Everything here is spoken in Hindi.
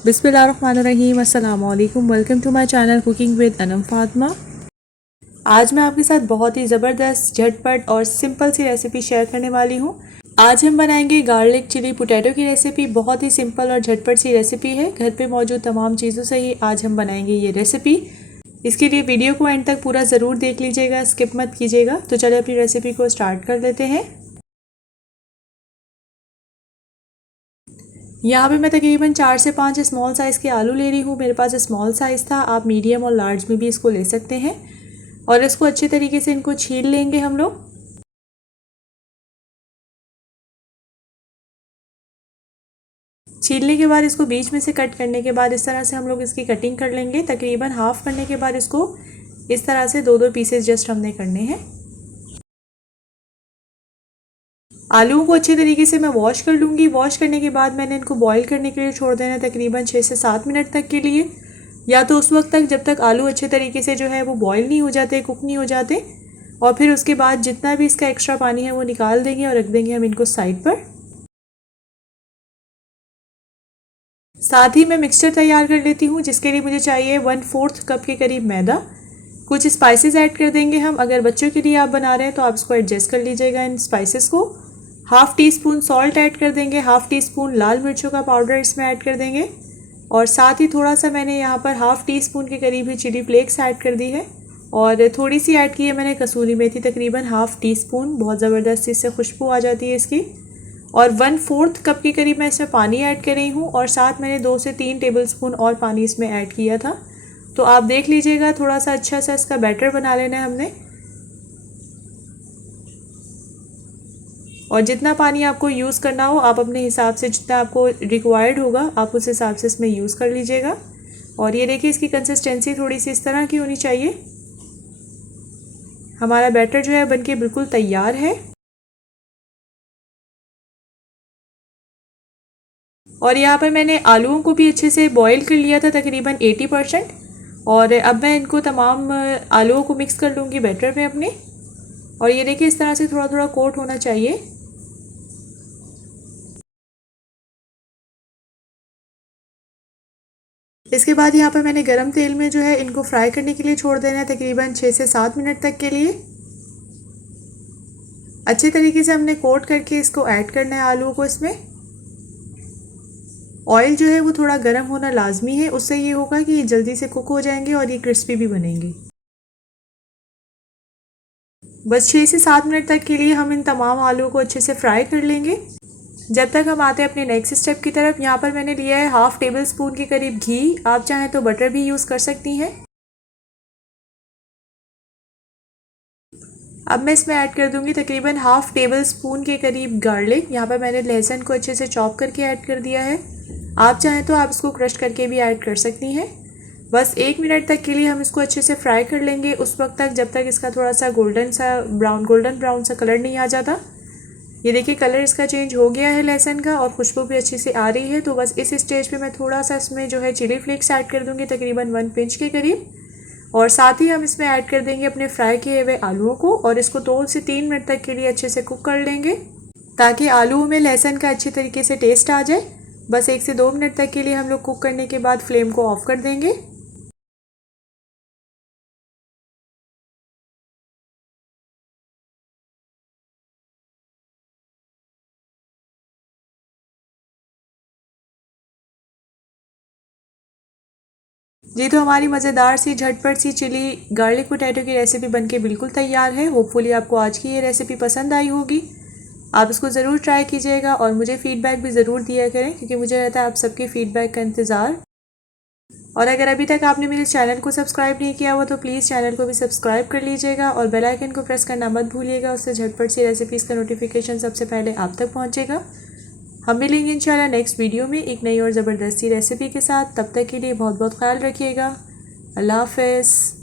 बिस्मिल्लाहिर्रहमानिर्रहीम, अस्सलाम वालेकुम। Welcome to my channel cooking with Anam Fatima. आज मैं आपके साथ बहुत ही ज़बरदस्त, झटपट और सिंपल सी रेसिपी शेयर करने वाली हूँ। आज हम बनाएंगे गार्लिक चिली पोटैटो की रेसिपी। बहुत ही सिंपल और झटपट सी रेसिपी है। घर पे मौजूद तमाम चीज़ों से ही आज हम बनाएंगे ये रेसिपी। इसके लिए वीडियो को एंड तक पूरा ज़रूर देख लीजिएगा, स्किप मत कीजिएगा। तो चलिए अपनी रेसिपी को स्टार्ट कर लेते हैं। यहाँ पे मैं तकरीबन 4 से 5 स्मॉल साइज़ के आलू ले रही हूँ। मेरे पास स्मॉल साइज़ था, आप मीडियम और लार्ज में भी इसको ले सकते हैं। और इसको अच्छे तरीके से इनको छील लेंगे हम लोग। छीलने के बाद इसको बीच में से कट करने के बाद इस तरह से हम लोग इसकी कटिंग कर लेंगे। तकरीबन हाफ़ करने के बाद इसको इस तरह से दो दो पीसेस जस्ट हमने करने हैं। आलूओं को अच्छे तरीके से मैं वॉश कर लूँगी। वॉश करने के बाद मैंने इनको बॉईल करने के लिए छोड़ देना है तकरीबन 6 से 7 मिनट तक के लिए, या तो उस वक्त तक जब तक आलू अच्छे तरीके से जो है वो बॉईल नहीं हो जाते, कुक नहीं हो जाते। और फिर उसके बाद जितना भी इसका एक्स्ट्रा पानी है वो निकाल देंगे और रख देंगे हम इनको साइड पर। साथ ही मैं मिक्सचर तैयार कर लेती हूँ, जिसके लिए मुझे चाहिए 1/4 कप के करीब मैदा। कुछ स्पाइसेस ऐड कर देंगे हम। अगर बच्चों के लिए आप बना रहे हैं तो आप इसको एडजस्ट कर लीजिएगा इन स्पाइसेस को। Half tea spoon salt add कर देंगे, हाफ़ टी स्पून लाल मिर्चों का पाउडर इसमें ऐड कर देंगे। और साथ ही थोड़ा सा मैंने यहाँ पर हाफ़ टी स्पून के करीब ही चिली फ्लेक्स ऐड कर दी है। और थोड़ी सी ऐड की है मैंने कसूरी मेथी, तकरीबन हाफ़ टी स्पून। बहुत ज़बरदस्त इससे खुशबू आ जाती है इसकी। और 1/4 कप के करीब मैं इसमें पानी ऐड कर रही हूँ। और साथ मैंने 2 से 3 टेबलस्पून और पानी इसमें ऐड किया था। तो आप देख लीजिएगा, थोड़ा सा अच्छा सा इसका बैटर बना लेना है हमने। और जितना पानी आपको यूज़ करना हो आप अपने हिसाब से, जितना आपको रिक्वायर्ड होगा आप उस हिसाब से इसमें यूज़ कर लीजिएगा। और ये देखिए, इसकी कंसिस्टेंसी थोड़ी सी इस तरह की होनी चाहिए। हमारा बैटर जो है बनके बिल्कुल तैयार है। और यहाँ पर मैंने आलूओं को भी अच्छे से बॉईल कर लिया था, तकरीबन 80%। और अब मैं इनको तमाम आलूओं को मिक्स कर लूँगी बैटर में अपने। और ये देखिए, इस तरह से थोड़ा थोड़ा कोट होना चाहिए। इसके बाद यहाँ पर मैंने गरम तेल में जो है इनको फ्राई करने के लिए छोड़ देना है तकरीबन 6 से 7 मिनट तक के लिए। अच्छे तरीके से हमने कोट करके इसको ऐड करना है आलूओं को इसमें। ऑयल जो है वो थोड़ा गर्म होना लाजमी है, उससे ये होगा कि ये जल्दी से कुक हो जाएंगे और ये क्रिस्पी भी बनेंगे। बस 6 से 7 मिनट तक के लिए हम इन तमाम आलूओं को अच्छे से फ्राई कर लेंगे, जब तक हम आते हैं अपने नेक्स्ट स्टेप की तरफ। यहाँ पर मैंने लिया है हाफ़ टेबल स्पून के करीब घी। आप चाहें तो बटर भी यूज़ कर सकती हैं। अब मैं इसमें ऐड कर दूंगी तकरीबन हाफ़ टेबल स्पून के करीब गार्लिक। यहाँ पर मैंने लहसुन को अच्छे से चॉप करके ऐड कर दिया है। आप चाहें तो आप इसको क्रश करके भी ऐड कर सकती हैं। बस 1 मिनट तक के लिए हम इसको अच्छे से फ्राई कर लेंगे, उस वक्त तक जब तक इसका थोड़ा सा गोल्डन ब्राउन सा कलर नहीं आ जाता। ये देखिए, कलर इसका चेंज हो गया है लहसुन का, और खुशबू भी अच्छे से आ रही है। तो बस इस स्टेज पे मैं थोड़ा सा इसमें जो है चिली फ्लेक्स ऐड कर दूँगी, तकरीबन 1 पिंच के करीब। और साथ ही हम इसमें ऐड कर देंगे अपने फ्राई किए हुए आलूओं को, और इसको 2 से 3 मिनट तक के लिए अच्छे से कुक कर लेंगे, ताकि आलूओं में लहसुन का अच्छी तरीके से टेस्ट आ जाए। बस 1 से 2 मिनट तक के लिए हम लोग कुक करने के बाद फ्लेम को ऑफ कर देंगे। जी, तो हमारी मज़ेदार सी, झटपट सी चिली गार्लिक पोटैटो की रेसिपी बनके बिल्कुल तैयार है। होपफुली आपको आज की ये रेसिपी पसंद आई होगी। आप इसको ज़रूर ट्राई कीजिएगा और मुझे फ़ीडबैक भी ज़रूर दिया करें, क्योंकि मुझे रहता है आप सबके फ़ीडबैक का इंतज़ार। और अगर अभी तक आपने मेरे चैनल को सब्सक्राइब नहीं किया हुआ तो प्लीज़ चैनल को भी सब्सक्राइब कर लीजिएगा और बेल आइकन को प्रेस करना मत भूलिएगा। उससे झटपट सी रेसिपीज़ का नोटिफिकेशन सबसे पहले आप तक पहुँचेगा। हम मिलेंगे इंशाल्लाह नेक्स्ट वीडियो में एक नई और ज़बरदस्ती रेसिपी के साथ। तब तक के लिए बहुत बहुत ख्याल रखिएगा। अल्लाह हाफ़िज़।